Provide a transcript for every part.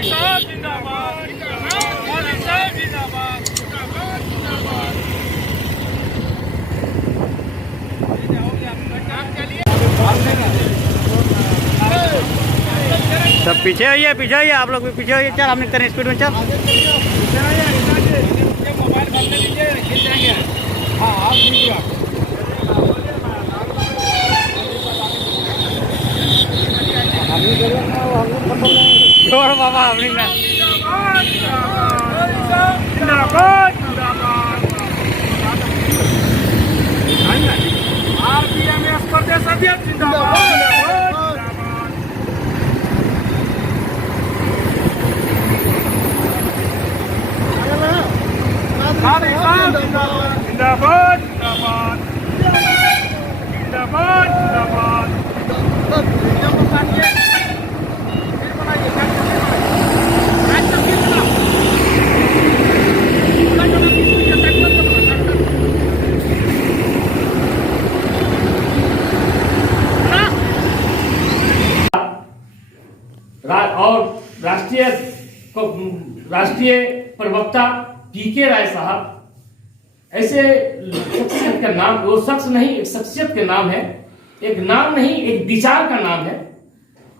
सब पीछे आइए आप लोग भी पीछे आइए। चल हम करें स्पीड में चल। छोड़ बाबा हमने और राष्ट्रीय प्रवक्ता पीके राय साहब, ऐसे शख्सियत का नाम, वो शख्स नहीं एक शख्सियत का नाम है, एक नाम नहीं एक विचार का नाम है।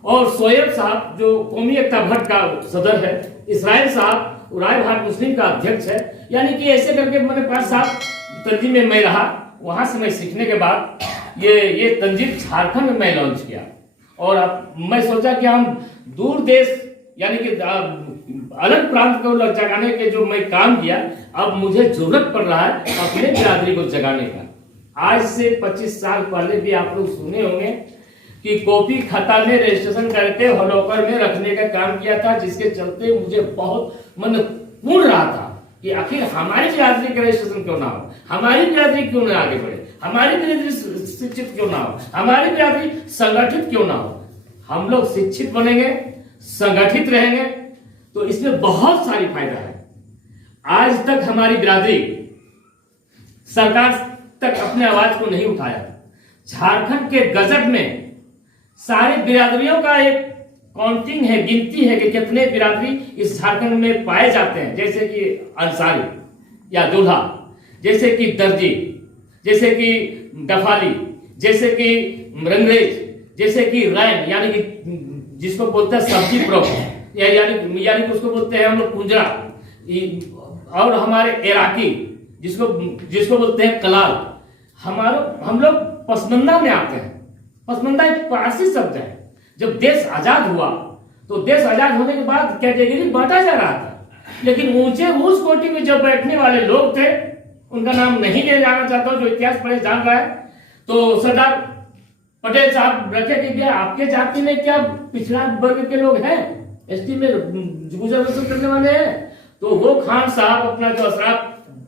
और सोएब साहब जो कौमी एकता भट्ट का सदर है, इसराइल साहब राय भारत मुस्लिम का अध्यक्ष है। यानी कि ऐसे करके मैंने 5 साल तंजीम में मैं रहा, वहां से मैं सीखने के बाद ये तंजीम झारखंड में मैं लॉन्च किया। और अब मैं सोचा कि हम दूर देश यानी कि अलग प्रांत को जगाने के जो मैं काम किया, अब मुझे जरूरत पड़ रहा है अपने बिरादरी को जगाने का। आज से 25 साल पहले भी आप लोग सुने होंगे कि कॉपी खाता में रजिस्ट्रेशन करके लॉकर में रखने का काम किया था, जिसके चलते मुझे बहुत मन पूर्ण रहा था कि आखिर हमारी बिरादरी का रजिस्ट्रेशन क्यों ना हो, हमारी बिरादरी क्यों ना आगे बढ़े, हमारी बिरादरी शिक्षित क्यों ना हो, हमारी बिरादरी संगठित क्यों ना हो। हम लोग शिक्षित बनेंगे, संगठित रहेंगे तो इसमें बहुत सारी फायदा है। आज तक हमारी बिरादरी सरकार तक अपने आवाज को नहीं उठाया। झारखंड के गजट में सारी बिरादरियों का एक काउंटिंग है, गिनती है कि कितने बिरादरी इस झारखंड में पाए जाते हैं, जैसे कि अंसारी या दूल्हा, जैसे कि दर्जी, जैसे कि डफाली, जैसे कि रंगरेज, जैसे कि रैन यानी कि जिसको बोलते हैं सब्जी प्रोक, यानी कि उसको बोलते हैं हम लोग कुंजरा, और हमारे इराकी जिसको बोलते हैं कलाल। हम लोग पसमंदा में आते हैं। पसमंदा एक फारसी शब्द है। जब देश आजाद हुआ तो देश आजाद होने के बाद कैटेगरी बांटा जा रहा था, लेकिन उस कोटि में जो बैठने वाले लोग थे उनका नाम नहीं ले जाना चाहता, जो इतिहास पढ़े जान रहा है। तो सरदार पटेल साहब रखे कि भैया आपके जाति में क्या पिछड़ा वर्ग के लोग हैं, एसटी में गुजर बसर करने वाले हैं। तो वो खान साहब अपना जो असराफ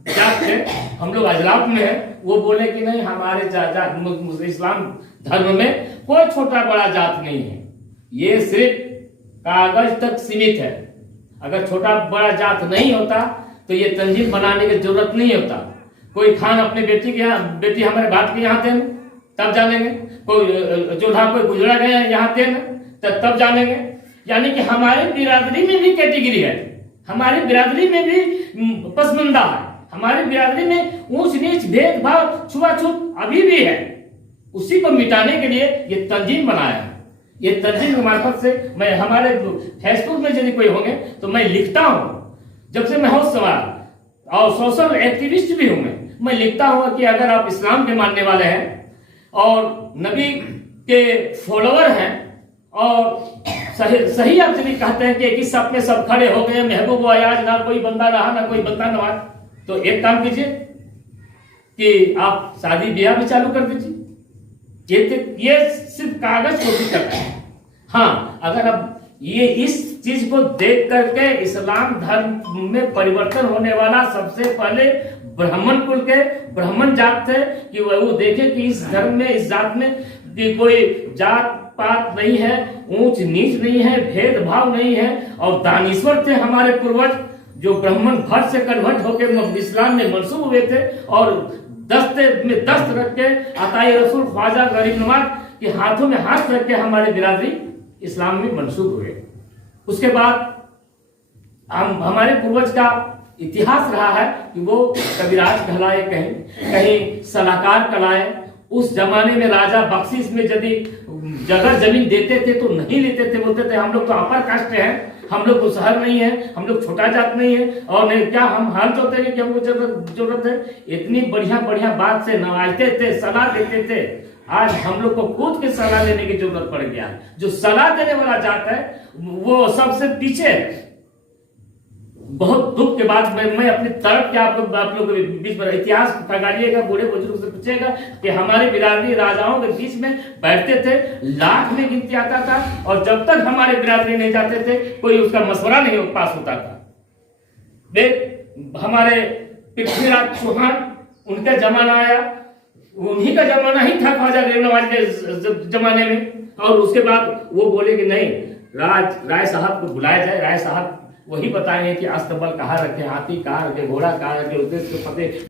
जात थे, हम लोग अजलाफ में है, वो बोले कि नहीं हमारे इस्लाम धर्म में कोई छोटा बड़ा जात नहीं है, ये सिर्फ कागज तक सीमित है। अगर छोटा बड़ा जात नहीं होता तो ये तंजीम बनाने की जरूरत नहीं होता। कोई खान अपने बेटी हमारे बाप के यहाँ थे तब जानेंगे, कोई जोधा कोई गुजरा गए यहाँ थे तब जानेंगे। यानी कि हमारे बिरादरी में भी कैटेगरी है, हमारी बिरादरी में भी पसमंदा है, हमारी बिरादरी में ऊंच नीच भेदभाव छुआछूत अभी भी है। उसी को मिटाने के लिए ये तंजीम बनाया है। ये तंजीम के मार्फत से मैं हमारे फेसबुक में यदि कोई होंगे तो मैं लिखता हूँ, जब से मैं होश सवार और सोशल एक्टिविस्ट भी हूं मैं लिखता हूँ कि अगर आप इस्लाम के मानने वाले हैं और नबी के फॉलोअर हैं और सही आप यदि कहते हैं कि एक ही सप में सब खड़े हो गए, महबूब अयाज ना कोई बंदा रहा ना कोई बंदा नवाज, तो एक काम कीजिए कि आप शादी ब्याह भी चालू कर दीजिए। ये सिर्फ कागज कॉपी करता है। हाँ, अगर अब ये इस चीज को देख करके इस्लाम धर्म में परिवर्तन होने वाला सबसे पहले ब्राह्मण कुल के ब्राह्मण जात थे कि वो देखे कि इस धर्म में इस जात में कि कोई जात पात नहीं है, ऊंच नीच नहीं है, भेदभाव नहीं है। और दानीश्वर थे हमारे पूर्वज जो ब्राह्मण भट्ट से कन्वर्ट होकर इस्लाम में मंसूब हुए थे और दस्ते में दस्त रख के अताई रसूल ख्वाजा गरीब नवाज के हाथों में हाथ रख के हमारे बिरादरी इस्लाम में मंसूब हुए। उसके बाद हमारे पूर्वज का इतिहास रहा है कि वो कविराज कहलाए, कहीं कहीं सलाहकार कहलाए। उस जमाने में राजा बख्शिश में यदि जगह जमीन देते थे तो नहीं लेते थे, बोलते थे हम लोग तो अपर कास्ट हैं, हम लोग को शहर नहीं है, हम लोग छोटा जात नहीं है, और नहीं क्या हम हाल चाहते हैं कि हमको जरूरत है। इतनी बढ़िया बढ़िया बात से नवाजते थे, सलाह देते थे। आज हम लोग को खुद के सलाह लेने की जरूरत पड़ गया। जो सलाह देने वाला जात है वो सबसे पीछे है। बहुत दुख के बाद मैं अपनी तरफ के आप लोग के बीच में इतिहास पढ़ाइएगा, बूढ़े बुजुर्ग से पूछेगा कि हमारे बिरादरी राजाओं के बीच में बैठते थे, लाख में गिनती आता था, और जब तक हमारे बिरादरी नहीं जाते थे कोई उसका मशवरा नहीं पास होता था। देख हमारे पृथ्वीराज चौहान, उनका जमाना आया, उन्हीं का जमाना ही था ख्वाजा गरीब नवाज के जमाने में, और उसके बाद वो बोले कि नहीं, राय साहब को बुलाया जाए। राय साहब वही बताएंगे कि अस्तबल कहाँ रखे, हाथी कहाँ रखे, घोड़ा कहाँ रखे, उद्देश्य फतेह